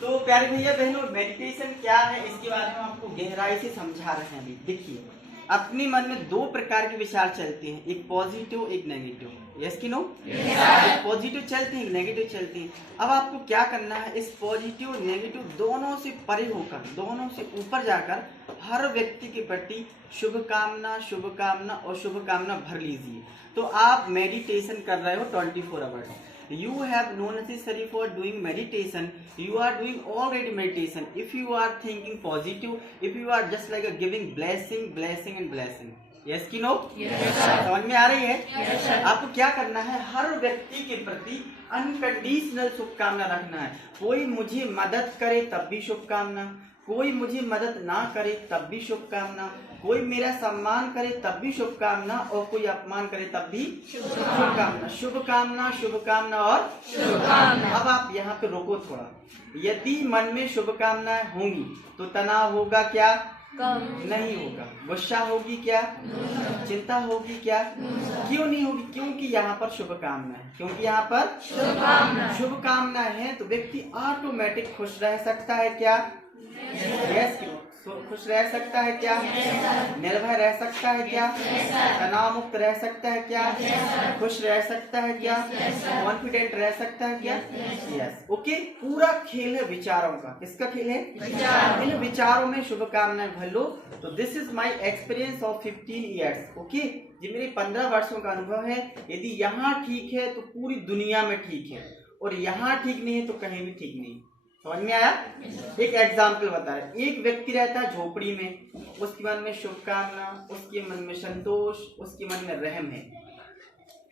तो प्यारे भैया बहनों, मेडिटेशन क्या है इसके बारे में आपको गहराई से समझा रहे हैं। अभी देखिए, अपने मन में दो प्रकार के विचार चलते हैं, एक पॉजिटिव एक नेगेटिव। यस कि नो? एक पॉजिटिव चलते हैं, एक नेगेटिव चलते हैं। अब आपको क्या करना है, इस पॉजिटिव नेगेटिव दोनों से परे होकर, दोनों से ऊपर जाकर हर व्यक्ति के प्रति शुभकामना शुभकामना और शुभकामना भर लीजिए। तो आप मेडिटेशन कर रहे हो 24 hours. You have no necessary for doing meditation. You are doing already meditation. If you are thinking positive, if you are just like a giving blessing, blessing and blessing. Yes कि no? Yes sir. समझ में आ रही है? Yes sir. आपको क्या करना है, हर व्यक्ति के प्रति अनकंडीशनल शुभकामना रखना है। कोई मुझे मदद करे तब भी शुभकामना, कोई मुझे मदद ना करे तब भी शुभकामना, कोई मेरा सम्मान करे तब भी शुभकामना और कोई अपमान करे तब भी शुभकामना। शुभकामना शुभकामना और शुभकामना। अब आप यहाँ पे रोको थोड़ा। यदि मन में शुभकामनाएं होंगी तो तनाव होगा क्या? कम नहीं होगा। गुस्सा होगी क्या? चिंता होगी क्या? क्यों नहीं होगी? क्योंकि यहाँ पर शुभकामना है। क्योंकि यहाँ पर शुभकामना है तो व्यक्ति ऑटोमेटिक खुश रह सकता है क्या? यस क्यों? खुश रह सकता है क्या? निर्भय रह सकता है क्या? तनाव मुक्त रह सकता है क्या? खुश रह सकता है क्या? कॉन्फिडेंट रह सकता है क्या? Yes okay. पूरा खेल है विचारों का। किसका खेल है? इन विचारों में शुभकामनाएं भर लो। तो this is my experience of 15 years. Okay, ये मेरे 15 वर्षों का अनुभव है। यदि यहाँ ठीक है तो पूरी दुनिया में ठीक है, और यहाँ ठीक नहीं है तो कहीं भी ठीक नहीं। समझ में आया? एक एग्जाम्पल बता रहे। एक व्यक्ति रहता है झोपड़ी में, उसके मन में शुभकामना, उसके मन में संतोष, उसके मन में रहम है।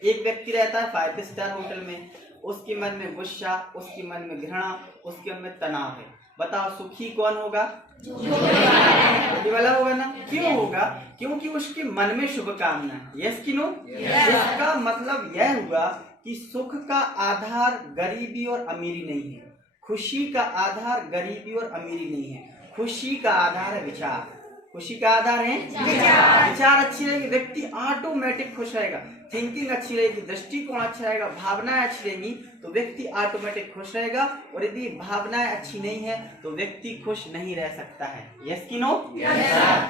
एक व्यक्ति रहता है 5 स्टार होटल में, उसके मन में गुस्सा, उसके मन में घृणा, उसके मन में तनाव है। बताओ सुखी कौन होगा? जो वाला होगा ना। क्यों होगा? क्योंकि उसके मन में शुभकामना है। यस कि नो? इसका मतलब यह हुआ कि सुख का आधार गरीबी और अमीरी नहीं है, खुशी का आधार गरीबी और अमीरी नहीं है। खुशी का आधार है विचार। खुशी का आधार है विचार अच्छी रहेगी, व्यक्ति ऑटोमेटिक खुश रहेगा। थिंकिंग अच्छी रहेगी, दृष्टिकोण अच्छा रहेगा, भावनाएं अच्छी रहेंगी तो व्यक्ति ऑटोमेटिक खुश रहेगा। और यदि भावनाएं अच्छी नहीं है तो व्यक्ति खुश नहीं रह सकता है। यस कि नो?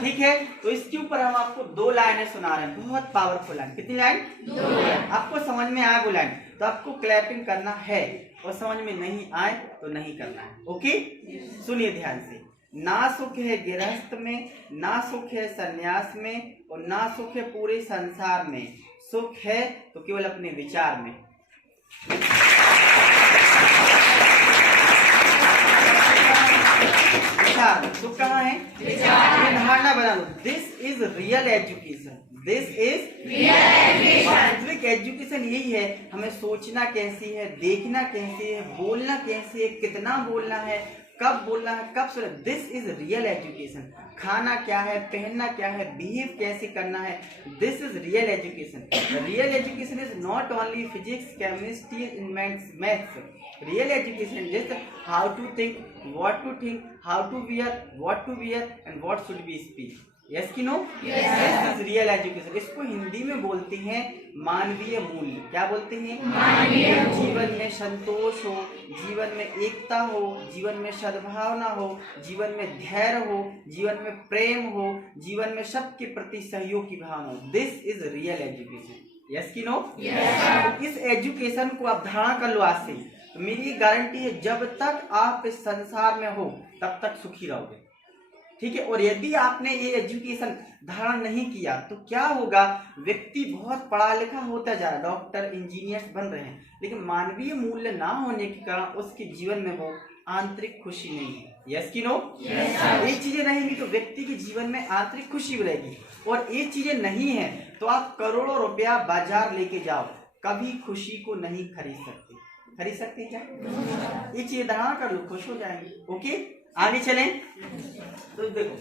ठीक है। तो इसके ऊपर हम आपको 2 लाइनें सुना रहे हैं, बहुत पावरफुल लाइन। कितनी लाइन? 2 लाइन। आपको समझ में आए वो लाइन तो आपको क्लैपिंग करना है, और समझ में नहीं आए तो नहीं करना है। ओके, सुनिए ध्यान से। ना सुख है गृहस्थ में, ना सुख है सन्यास में, और ना सुख है पूरे संसार में। सुख है तो केवल अपने विचार में। विचार सुख कहाँ है? विचार। धारणा बना लो। This is real education. This is वास्तविक एजुकेशन यही है। हमें सोचना कैसी है, देखना कैसी है, बोलना कैसे है, कितना बोलना है, कब बोलना है, कब सुनना। This is real education. खाना क्या है, पहनना क्या है, बिहेव कैसे करना है, this is real education. Real education is not only physics, chemistry and maths. Real education just how to think, what to think, how to wear, what to wear and what should be speak. Yes कि no? This is real education. इसको हिंदी में बोलते हैं मानवीय मूल्य। क्या बोलते हैं? मानवीय। जीवन में संतोष हो, जीवन में एकता हो, जीवन में सद्भावना हो, जीवन में धैर्य हो, जीवन में प्रेम हो, जीवन में सबके प्रति सहयोग की भावना हो। This is real education. Yes कि नो? तो इस एजुकेशन को आप धारण कर लो आज से। तो मेरी गारंटी है जब तक आप इस संसार में हो तब तक सुखी रहोगे। ठीक है। और यदि आपने ये एजुकेशन धारण नहीं किया तो क्या होगा? व्यक्ति बहुत पढ़ा लिखा होता जा रहा है, डॉक्टर इंजीनियर बन रहे हैं, लेकिन मानवीय मूल्य ना होने के कारण उसके जीवन में वो आंतरिक खुशी नहीं है। यस कि नो? ये चीजें रहेंगी तो व्यक्ति के जीवन में आंतरिक खुशी रहेगी। और ये चीजें नहीं है तो आप करोड़ों रुपया बाजार लेके जाओ, कभी खुशी को नहीं खरीद सकते। खरीद सकते क्या? ये चीजें धारण कर लो, खुश हो जाएंगे। ओके, आगे चलें। तो देखो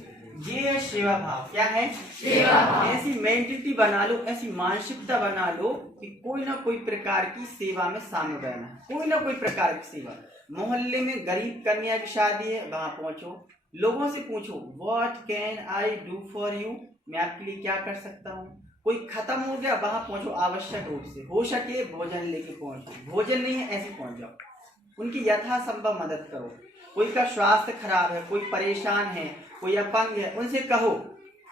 ये है सेवा भाव। क्या है? सेवा भाव। ऐसी मेंटिलिटी बना लो, ऐसी मानसिकता बना लो कि कोई ना कोई प्रकार की सेवा में शामिल रहना है। कोई ना कोई प्रकार की सेवा। मोहल्ले में गरीब कन्या की शादी है, वहां पहुंचो, लोगों से पूछो what can I do for you, मैं आपके लिए क्या कर सकता हूँ। कोई खत्म हो गया, वहां पहुंचो आवश्यक रूप से, हो सके भोजन लेके पहुंचो, भोजन नहीं है ऐसे पहुंच जाओ, उनकी यथासंभव मदद करो। कोई का स्वास्थ्य खराब है, कोई परेशान है, कोई अपंग है, उनसे कहो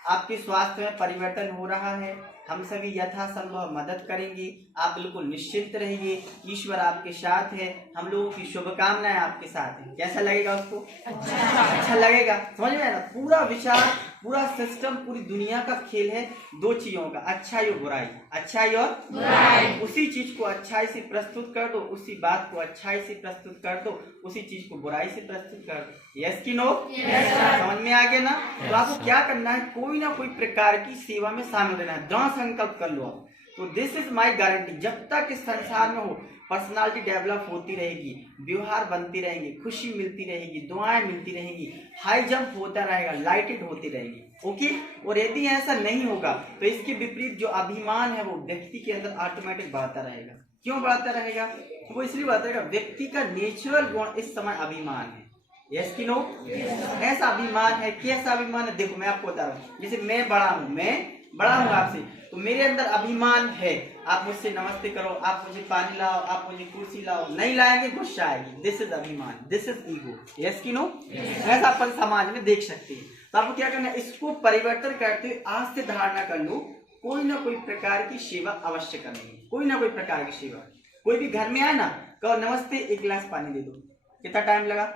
आपके स्वास्थ्य में परिवर्तन हो रहा है, हम सभी यथासंभव मदद करेंगे, आप बिल्कुल निश्चिंत रहिए, ईश्वर आपके साथ है, हम लोगों की शुभकामनाएं आपके साथ हैं। कैसा लगेगा उसको? अच्छा लगेगा। समझ में आया ना? पूरा विचार, पूरा सिस्टम, पूरी दुनिया का खेल है दो चीजों का, अच्छाई और बुराई। अच्छाई और बुराई, उसी चीज को अच्छाई से प्रस्तुत कर दो, उसी बात को अच्छाई से प्रस्तुत कर दो, उसी चीज को बुराई से प्रस्तुत कर दो। यस की नो? समझ में आ गया ना? तो आपको क्या करना है, कोई ना कोई प्रकार की सेवा में शामिल रहना है, दृढ़ संकल्प कर लो आप। तो दिस इज माई गारंटी, जब तक इस संसार में हो पर्सनालिटी डेवलप होती रहेगी, व्यवहार बनती रहेंगे, खुशी मिलती रहेगी, दुआएं मिलती रहेंगी, हाई जंप होता रहेगा, लाइटेड होती रहेगी। ओके? और यदि ऐसा नहीं होगा तो इसके विपरीत जो अभिमान है वो व्यक्ति के अंदर ऑटोमेटिक बढ़ता रहेगा। क्यों बढ़ता रहेगा? वो इसलिए बढ़ता रहेगा, व्यक्ति का नेचुरल गुण इस समय अभिमान है। यस की नो? ऐसा अभिमान है, कैसा अभिमान है? देखो मैं आपको बता रहा हूँ, जैसे मैं बड़ा हूँ आपसे, तो मेरे अंदर अभिमान है, आप मुझसे नमस्ते करो, आप मुझे पानी लाओ, आप मुझे कुर्सी लाओ, नहीं लाएंगे गुस्सा आएगी। दिस इज अभिमान, दिस इज ईगो। यस की नो? ऐसा अपन समाज में देख सकते हैं। तो आपको क्या करना है, इसको परिवर्तन करते हुए आज से धारणा कर लो, कोई ना कोई प्रकार की सेवा अवश्य करनी है, कोई ना कोई प्रकार की सेवा। कोई भी घर में आए ना, कहो नमस्ते, एक गिलास पानी दे दो। कितना टाइम लगा?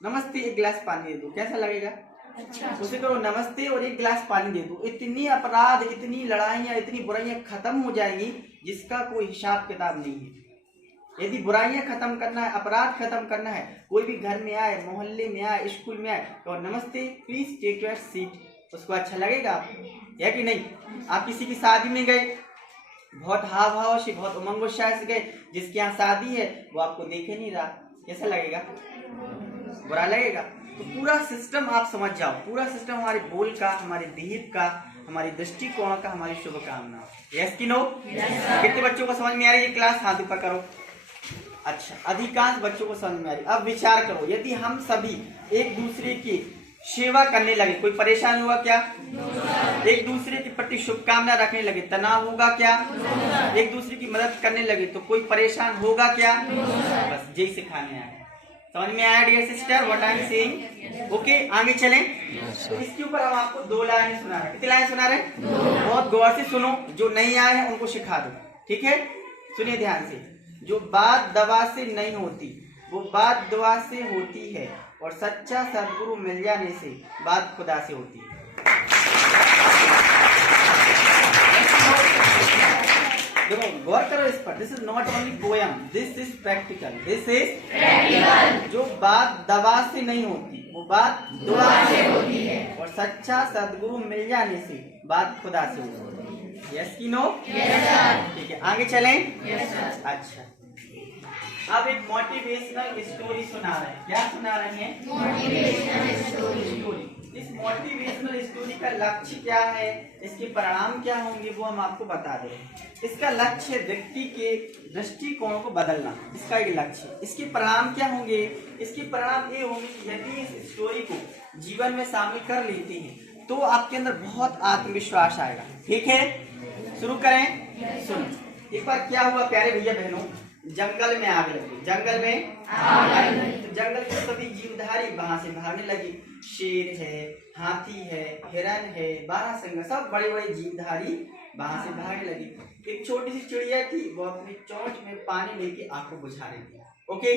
नमस्ते, एक गिलास पानी दे दो। कैसा लगेगा? अच्छा। उसे करो नमस्ते और एक गिलास पानी दे दो। इतनी अपराध, इतनी लड़ाइयाँ, इतनी बुराइयां खत्म हो जाएंगी जिसका कोई हिसाब किताब नहीं है। यदि बुराइयां खत्म करना है, अपराध खत्म करना है, कोई भी घर में आए, मोहल्ले में आए, स्कूल में आए, तो नमस्ते, प्लीज टेक योर सीट। उसको अच्छा लगेगा या कि नहीं? आप किसी की शादी में गए, बहुत हाव भाव से, बहुत उमंग उत्साह से गए, जिसके यहाँ शादी है वो आपको देखे नहीं रहा, कैसा लगेगा? बुरा लगेगा। तो पूरा सिस्टम आप समझ जाओ, पूरा सिस्टम हमारे बोल का, हमारे देह का, हमारी दृष्टिकोण का, हमारी शुभकामना। यस की नो? कितने बच्चों को समझ में आ रही है क्लास? हाथ ऊपर करो। अच्छा, अधिकांश बच्चों को समझ में आ रही। अब विचार करो, यदि हम सभी एक दूसरे की सेवा करने लगे, कोई परेशान हुआ क्या? एक दूसरे के प्रति शुभकामना रखने लगे, तनाव होगा क्या? एक दूसरे की मदद करने लगे तो कोई परेशान होगा क्या? बस यही सिखाने आए। समझ में आया dear sister what I am saying? Okay, आगे चलें। तो इसके ऊपर हम आपको 2 लाइन सुना रहे हैं। कितनी लाइन सुना रहे हैं? बहुत गौर से सुनो, जो नहीं आए हैं उनको सिखा दो, ठीक है? सुनिए ध्यान से। जो बात दवा से नहीं होती वो बात दुआ से होती है, और सच्चा सद्गुरु मिल जाने से बात खुदा से होती है। देखो गौर करो इस पर, this is not only poem, this is practical, this is practical. जो बात दवा से नहीं होती वो बात दुआ से होती है, और सच्चा सद्गुरु मिल जाने से बात खुदा से होती है। यस की नो? ठीक है, आगे चलें। अच्छा, अब एक मोटिवेशनल स्टोरी सुना रहे हैं। क्या सुना रहे हैं? Motivational story. इस मोटिवेशनल स्टोरी का लक्ष्य क्या है, इसके परिणाम क्या होंगे, वो हम आपको बता दे रहे हैं। इसका लक्ष्य है व्यक्ति के दृष्टिकोण को बदलना, इसका एक लक्ष्य है। इसके परिणाम क्या होंगे? इसके परिणाम ये होंगे कि यदि इस स्टोरी को जीवन में शामिल कर लेते हैं तो आपके अंदर बहुत आत्मविश्वास आएगा। ठीक है, शुरू करें। सुनो, एक बार क्या हुआ प्यारे भैया बहनों, जंगल में आग लगी। जंगल में आग लगी तो जंगल के सभी जीवधारी वहां से भागने लगे। शेर है, हाथी है, हिरन है, बारहसिंगा, सब बड़े बड़े जीवधारी वहां से भागने लगे। एक छोटी सी चिड़िया थी, वो अपनी चोंच में पानी लेके आग को बुझा रही थी। ओके,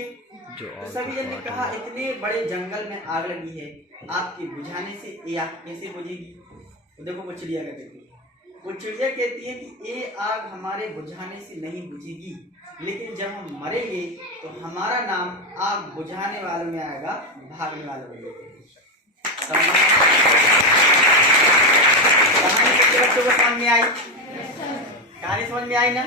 तो सभी जन ने कहा इतने बड़े जंगल में आग लगी है, आपके बुझाने से ये आग कैसे बुझेगी? तो देखो वो चिड़िया क्या कहती है, वो चिड़िया कहती है कि ये आग हमारे बुझाने से नहीं बुझेगी, लेकिन जब हम मरेंगे तो हमारा नाम आग बुझाने वालों में आएगा, भागने वालों में। बच्चों को समझ में आई? कहानी समझ में आई ना?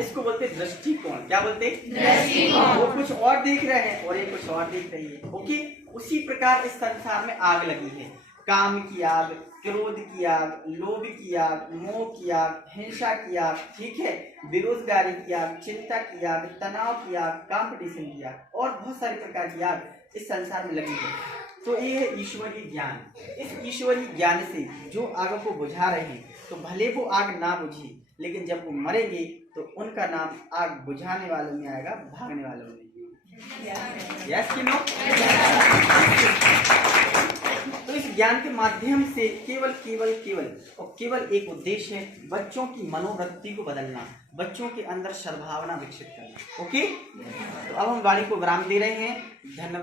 इसको बोलते दृष्टिकोण। क्या बोलते? दृष्टिकोण। वो कुछ और देख रहे हैं और ये कुछ और देख रही है। ओके, उसी प्रकार इस संसार में आग लगी है। काम की आग, क्रोध की आग, लोभ की आग, मोह की आग, हिंसा की आग, ठीक है, बेरोजगारी की आग, चिंता की आग, तनाव की आग, कंपटीशन की आग, और बहुत सारी प्रकार की आग इस संसार में लगी है। तो ये है ईश्वरीय ज्ञान। इस ईश्वरीय ज्ञान से जो आग को बुझा रहे हैं, तो भले वो आग ना बुझे, लेकिन जब वो मरेंगे तो उनका नाम आग बुझाने वालों में आएगा, भागने वालों में। यस कि नो? तो इस ज्ञान के माध्यम से केवल एक उद्देश्य है, बच्चों की मनोवृत्ति को बदलना, बच्चों के अंदर सद्भावना विकसित करना। ओके, तो अब हम वाणी को विराम दे रहे हैं। धन्यवाद।